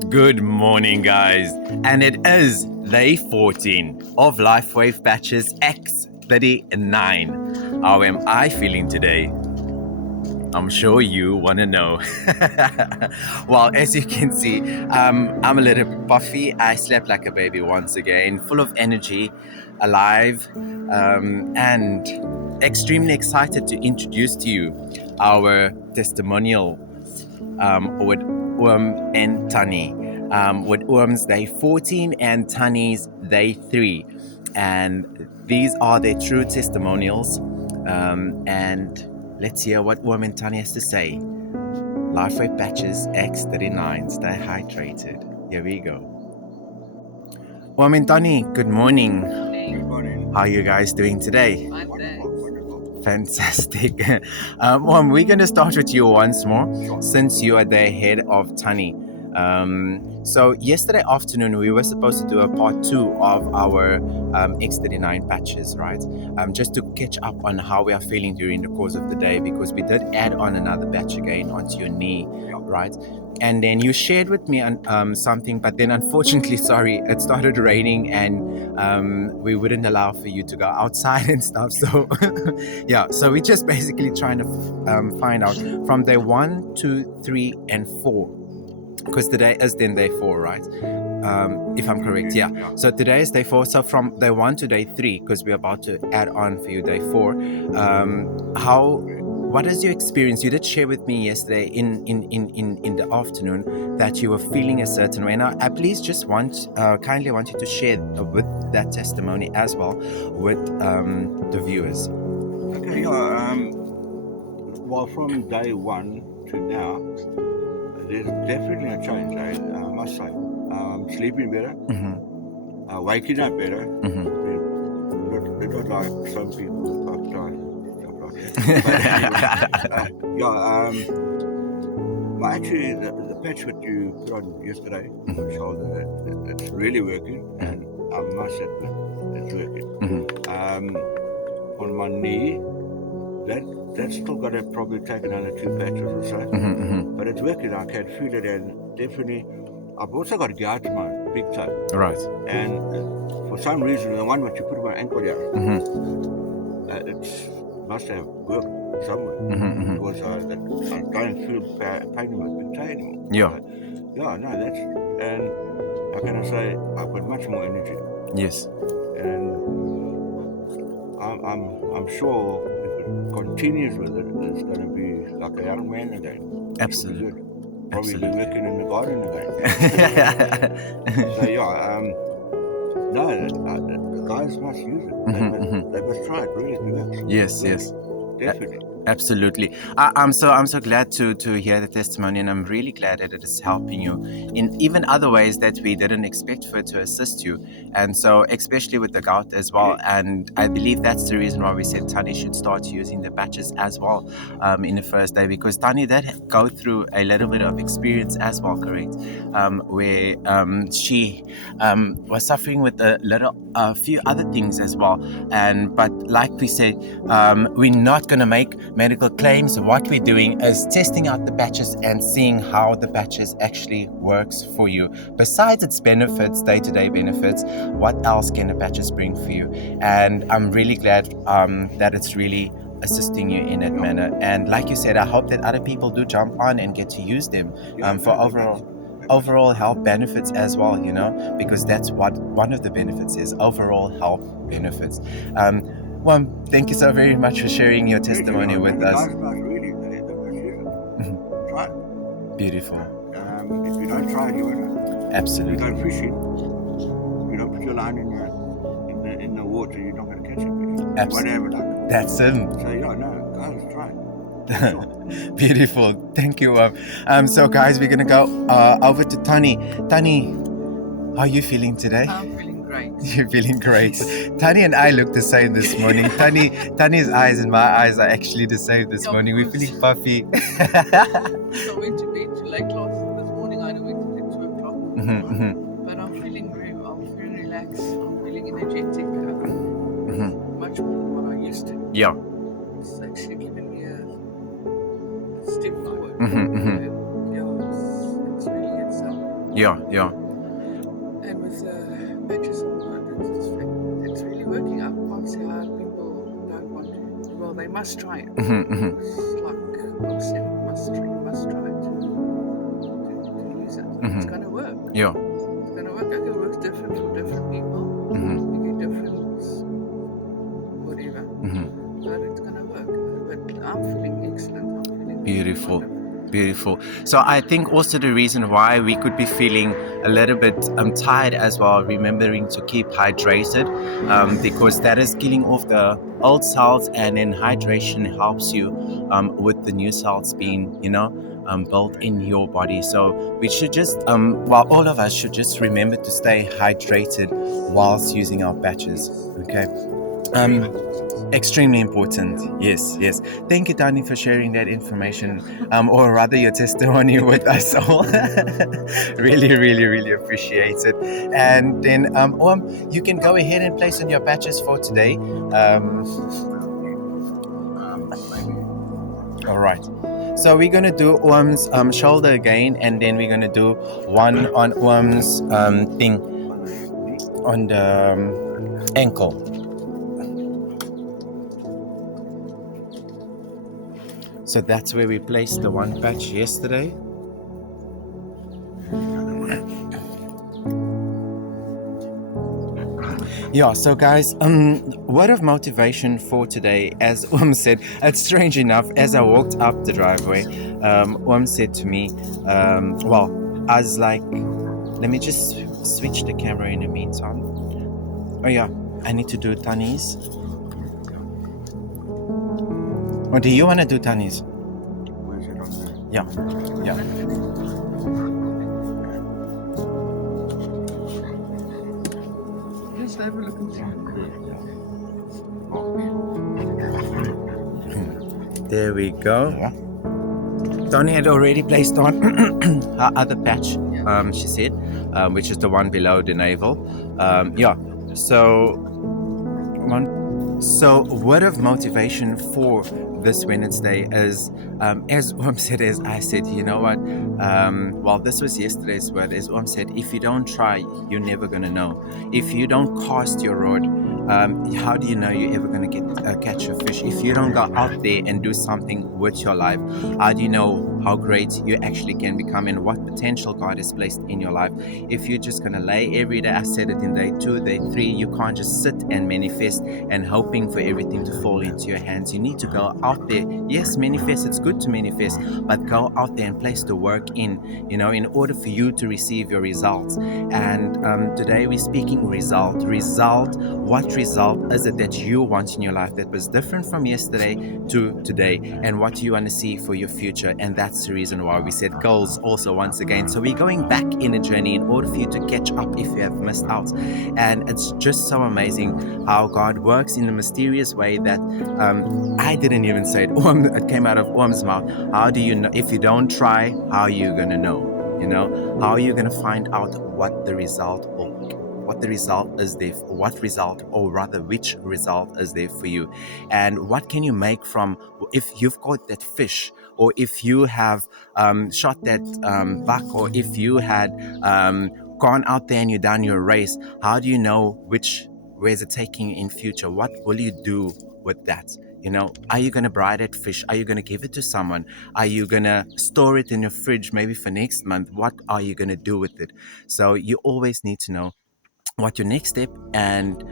Good morning, guys. And it is day 14 of LifeWave Batches X39. How am I feeling today? I'm sure you want to know. Well, as you can see, I'm a little bit puffy. I slept like a baby once again, full of energy, alive, and extremely excited to introduce to you our testimonial with Oom and Tannie. With Oom's day 14 and Tannie's day 3. And these are their true testimonials. And let's hear what Oom and Tannie has to say. LifeWave Batches X39. Stay hydrated. Here we go. Oom and Tannie, good morning. Good morning. How are you guys doing today? Wonderful. Fantastic. We're going to start with you once more, since you are the head of Tannie. So yesterday afternoon, we were supposed to do a part 2 of our X39 patches, right? Just to catch up on how we are feeling during the course of the day, because we did add on another batch again onto your knee, right? And then you shared with me something, but then unfortunately, sorry, it started raining and we wouldn't allow for you to go outside and stuff. So yeah, so we're just basically trying to find out from day 1, 2, 3, and 4, because today is then day 4, right? If I'm correct, yeah. So today is day 4. So from day 1 to day 3, because we're about to add on for you day 4. What is your experience? You did share with me yesterday in the afternoon that you were feeling a certain way. Now, I please just kindly want you to share with that testimony as well with the viewers. Okay, well, from day 1 to now, there's definitely a change, I must say. Sleeping better, waking up better. Not like some people pop time, stuff like that. But anyway, actually, the patch that you put on yesterday on the shoulder, it's really working, and I must admit, it's working. On my knee, that's still got to probably take another 2 patches or so, but it's working. I can feel it, and definitely, I've also got gout in my big toe. Right. And for some reason, the one that you put on my ankle here, it must have worked somewhere, because I don't feel pain in my big toe anymore. Yeah. So, and how can I say, I've got much more energy. Yes. And I'm sure if it continues with it, it's going to be like a young man again. Absolutely. Good. Probably be working in the garden again. So the guys must use it. They must try it. Really, it works. Yes, yes. Definitely. Absolutely. I'm so glad to hear the testimony, and I'm really glad that it is helping you in even other ways that we didn't expect for it to assist you. And so especially with the gout as well. And I believe that's the reason why we said Tannie should start using the patches as well in the first day, because Tannie did go through a little bit of experience as well, correct? Where she was suffering with a few other things as well. But like we said, we're not going to make medical claims. What we're doing is testing out the patches and seeing how the patches actually works for you. Besides its benefits, day-to-day benefits, what else can the patches bring for you? And I'm really glad that it's really assisting you in that manner. And like you said, I hope that other people do jump on and get to use them for overall health benefits as well, because that's what one of the benefits is, overall health benefits. Well, thank you so very much for sharing your testimony with us. Try it. Beautiful. If you don't try it, you won't. Absolutely. If you don't fish it, you don't put your line in the water, you're not going to catch it. Whatever, like. That's him. So guys, try it. Beautiful. Thank you. So guys, we're gonna go over to Tannie. Tannie, how are you feeling today? I'm feeling great. You're feeling great. Tannie and I look the same this morning. Tannie's eyes and my eyes are actually the same this morning. We're feeling puffy. I went to bed too late this morning. I went to bed 2 o'clock. But I'm feeling very well. I'm feeling relaxed. I'm feeling energetic. Much more than what I used to. Yeah. It's actually given me a step forward. It's really itself. Yeah, yeah. And with the matches and all, it's really working. I can't see how people don't want to. Well, they must try it. It's like Oom said, you must try to use it. It's going to work. Yeah. It's going to work. Okay, it works different for different people. You get different whatever. But it's going to work. But I'm feeling excellent. I'm feeling Beautiful. wonderful. Beautiful. So I think also the reason why we could be feeling a little bit tired as well, remembering to keep hydrated, because that is killing off the old cells, and then hydration helps you with the new cells being, built in your body. So we should just, all of us should just remember to stay hydrated whilst using our patches. Okay. Extremely important. Yes. Thank you, Tannie, for sharing that information, or rather your testimony with us all. Really appreciate it. And then, you can go ahead and place on your patches for today. All right. So we're gonna do Oom's shoulder again, and then we're gonna do one on Oom's thing on the ankle. So that's where we placed the one patch yesterday. Yeah, so guys, word of motivation for today, as said, it's strange enough, as I walked up the driveway, said to me, I was like, let me just switch the camera in the meantime. Oh yeah, I need to do Tannie's. Or do you want to do Tannie's? Where's it on there? Yeah. Just have a look and see. There we go. Tannie had already placed on her other patch, she said, which is the one below the navel. So word of motivation for this Wednesday is, as Oom said, as I said, you know what, this was yesterday's word. As Oom said, if you don't try, you're never going to know. If you don't cast your rod, how do you know you're ever going to catch a fish? If you don't go out there and do something with your life, how do you know how great you actually can become and what potential God has placed in your life? If you're just going to lay every day, I said it in day 2, day 3, you can't just sit and manifest and hoping for everything to fall into your hands. You need to go out there. Yes, manifest, it's good to manifest, but go out there and place the work in order for you to receive your results. And today we're speaking result. What result is it that you want in your life that was different from yesterday to today, and what do you want to see for your future? And that's the reason why we set goals also once again. So we're going back in a journey in order for you to catch up if you have missed out. And it's just so amazing how God works in a mysterious way that I didn't even say it. It came out of Oom's mouth. How do you know? If you don't try, how are you going to know? How are you going to find out what the result is there, which result is there for you, and what can you make from, if you've caught that fish, or if you have shot that buck, or if you had gone out there and you done your race, how do you know where is it taking you in future? What will you do with that? Are you going to buy that fish? Are you going to give it to someone? Are you going to store it in your fridge maybe for next month? What are you going to do with it? So you always need to know what your next step and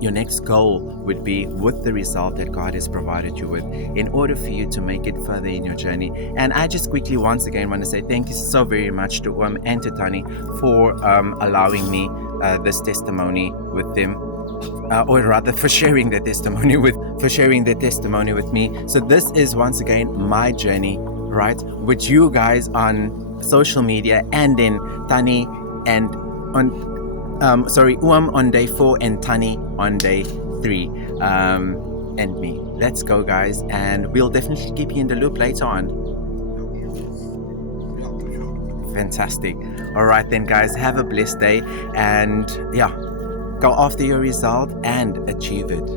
your next goal would be with the result that God has provided you with, in order for you to make it further in your journey. And I just quickly once again want to say thank you so very much to Oom and to Tannie for allowing me this testimony with them. Or rather, for sharing their testimony with me. So this is once again my journey, right, with you guys on social media, and then Tannie and Oom on day 4 and Tannie on day 3, and me. Let's go, guys, and we'll definitely keep you in the loop later on. Fantastic. All right then, guys, have a blessed day, and go after your result and achieve it.